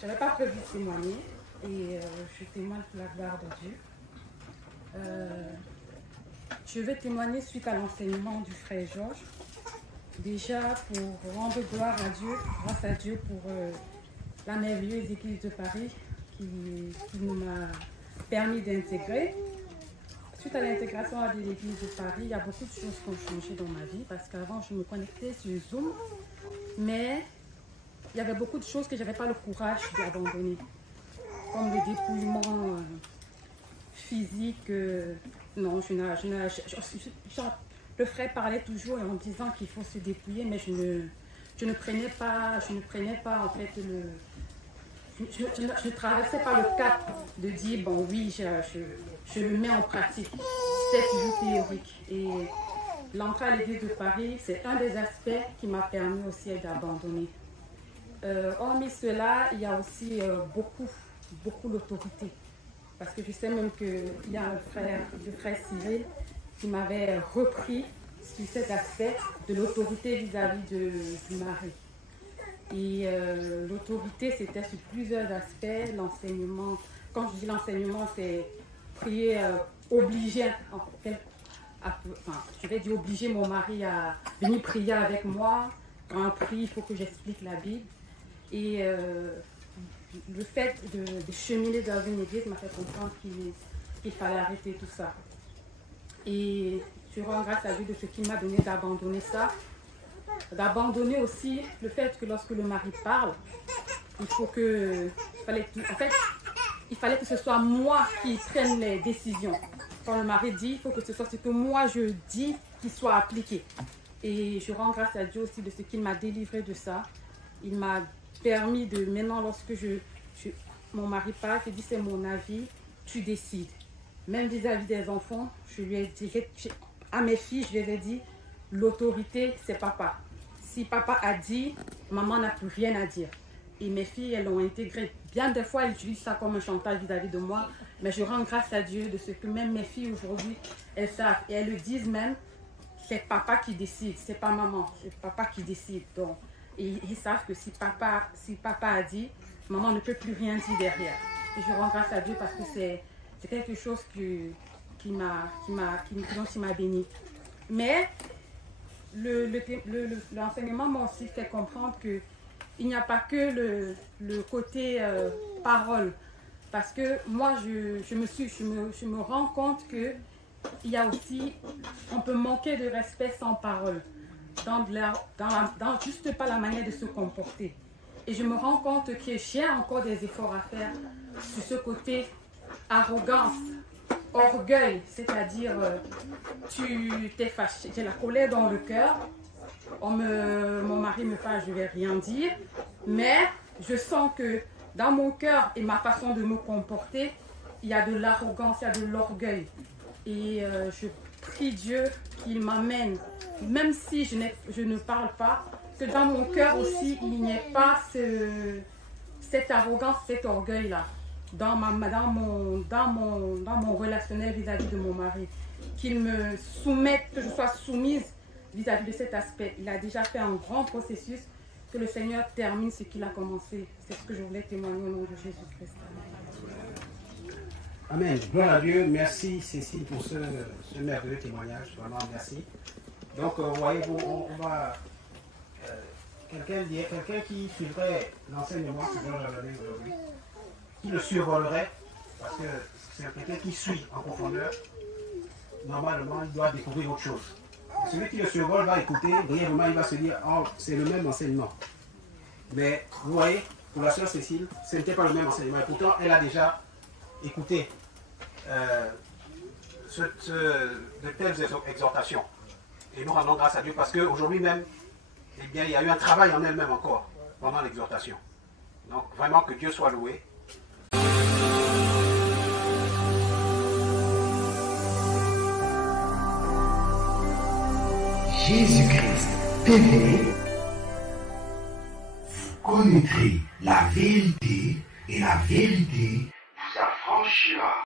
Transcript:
Je n'avais pas prévu de témoigner et je témoigne pour la gloire de Dieu. Je vais témoigner suite à l'enseignement du frère Georges. Déjà pour rendre gloire à Dieu, grâce à Dieu pour la merveilleuse église de Paris qui nous m'a permis d'intégrer. Suite à l'intégration de l'église de Paris, il y a beaucoup de choses qui ont changé dans ma vie parce qu'avant je me connectais sur Zoom, mais il y avait beaucoup de choses que je n'avais pas le courage d'abandonner, comme le dépouillement physique. Non, le frère parlait toujours en disant qu'il faut se dépouiller, mais je ne prenais pas en fait je ne traversais pas le cap de dire bon oui, je le mets en pratique. C'était toujours théorique. Et l'entrée à l'église de Paris, c'est un des aspects qui m'a permis aussi d'abandonner. Hormis cela, il y a aussi beaucoup l'autorité. Parce que je sais même qu'il y a le frère Cyril qui m'avait repris sur cet aspect de l'autorité vis-à-vis du mari. Et l'autorité, c'était sur plusieurs aspects. L'enseignement, quand je dis l'enseignement, c'est prier, obliger, je vais dire obliger mon mari à venir prier avec moi. Quand on prie, il faut que j'explique la Bible. Et le fait de cheminer dans une église m'a fait comprendre qu'il fallait arrêter tout ça. Et je rends grâce à Dieu de ce qu'il m'a donné d'abandonner ça. D'abandonner aussi le fait que lorsque le mari parle, il fallait que ce soit moi qui prenne les décisions. Quand le mari dit, il faut que ce soit ce que moi je dis qui soit appliqué. Et je rends grâce à Dieu aussi de ce qu'il m'a délivré de ça. Il m'a permis de, maintenant lorsque mon mari parle, je dis c'est mon avis, tu décides. Même vis-à-vis des enfants, je lui ai dit, à mes filles, je leur ai dit, l'autorité c'est papa. Si papa a dit, maman n'a plus rien à dire. Et mes filles, elles l'ont intégré. Bien des fois, elles utilisent ça comme un chantage vis-à-vis de moi. Mais je rends grâce à Dieu de ce que même mes filles aujourd'hui, elles savent. Et elles le disent même, c'est papa qui décide, c'est pas maman. C'est papa qui décide. Donc, et ils savent que si papa a dit, maman ne peut plus rien dire derrière. Et je rends grâce à Dieu parce que c'est quelque chose qui m'a béni. Mais l'enseignement m'a aussi fait comprendre qu'il n'y a pas que le côté parole. Parce que moi, je me rends compte qu'il y a aussi, on peut manquer de respect sans parole. Dans juste pas la manière de se comporter. Et je me rends compte que j'ai encore des efforts à faire sur ce côté arrogance, orgueil, c'est-à-dire tu t'es fâché, j'ai la colère dans le cœur, mon mari me parle, je ne vais rien dire, mais je sens que dans mon cœur et ma façon de me comporter, il y a de l'arrogance, il y a de l'orgueil. Et je prie Dieu qu'il m'amène, même si je ne parle pas, que dans mon cœur aussi, il n'y ait pas cette arrogance, cet orgueil-là. Dans mon relationnel vis-à-vis de mon mari, qu'il me soumette, que je sois soumise vis-à-vis de cet aspect. Il a déjà fait un grand processus, que le Seigneur termine ce qu'il a commencé. C'est ce que je voulais témoigner au nom de Jésus-Christ. Amen. Gloire à Dieu. Merci Cécile pour ce merveilleux témoignage. Vraiment merci. Donc, voyez-vous, on va... quelqu'un qui suivrait l'enseignement que Georges a donné aujourd'hui, qui le survolerait, parce que c'est quelqu'un qui suit en profondeur, normalement il doit découvrir autre chose. Et celui qui le survole va écouter, brièvement il va se dire, oh, c'est le même enseignement. Mais vous voyez, pour la sœur Cécile, ce n'était pas le même enseignement. Et pourtant, elle a déjà écouté de telles exhortations. Et nous rendons grâce à Dieu parce qu'aujourd'hui même, eh bien, il y a eu un travail en elle-même encore pendant l'exhortation. Donc vraiment que Dieu soit loué. Jésus-Christ TV, vous connaîtrez la vérité et la vérité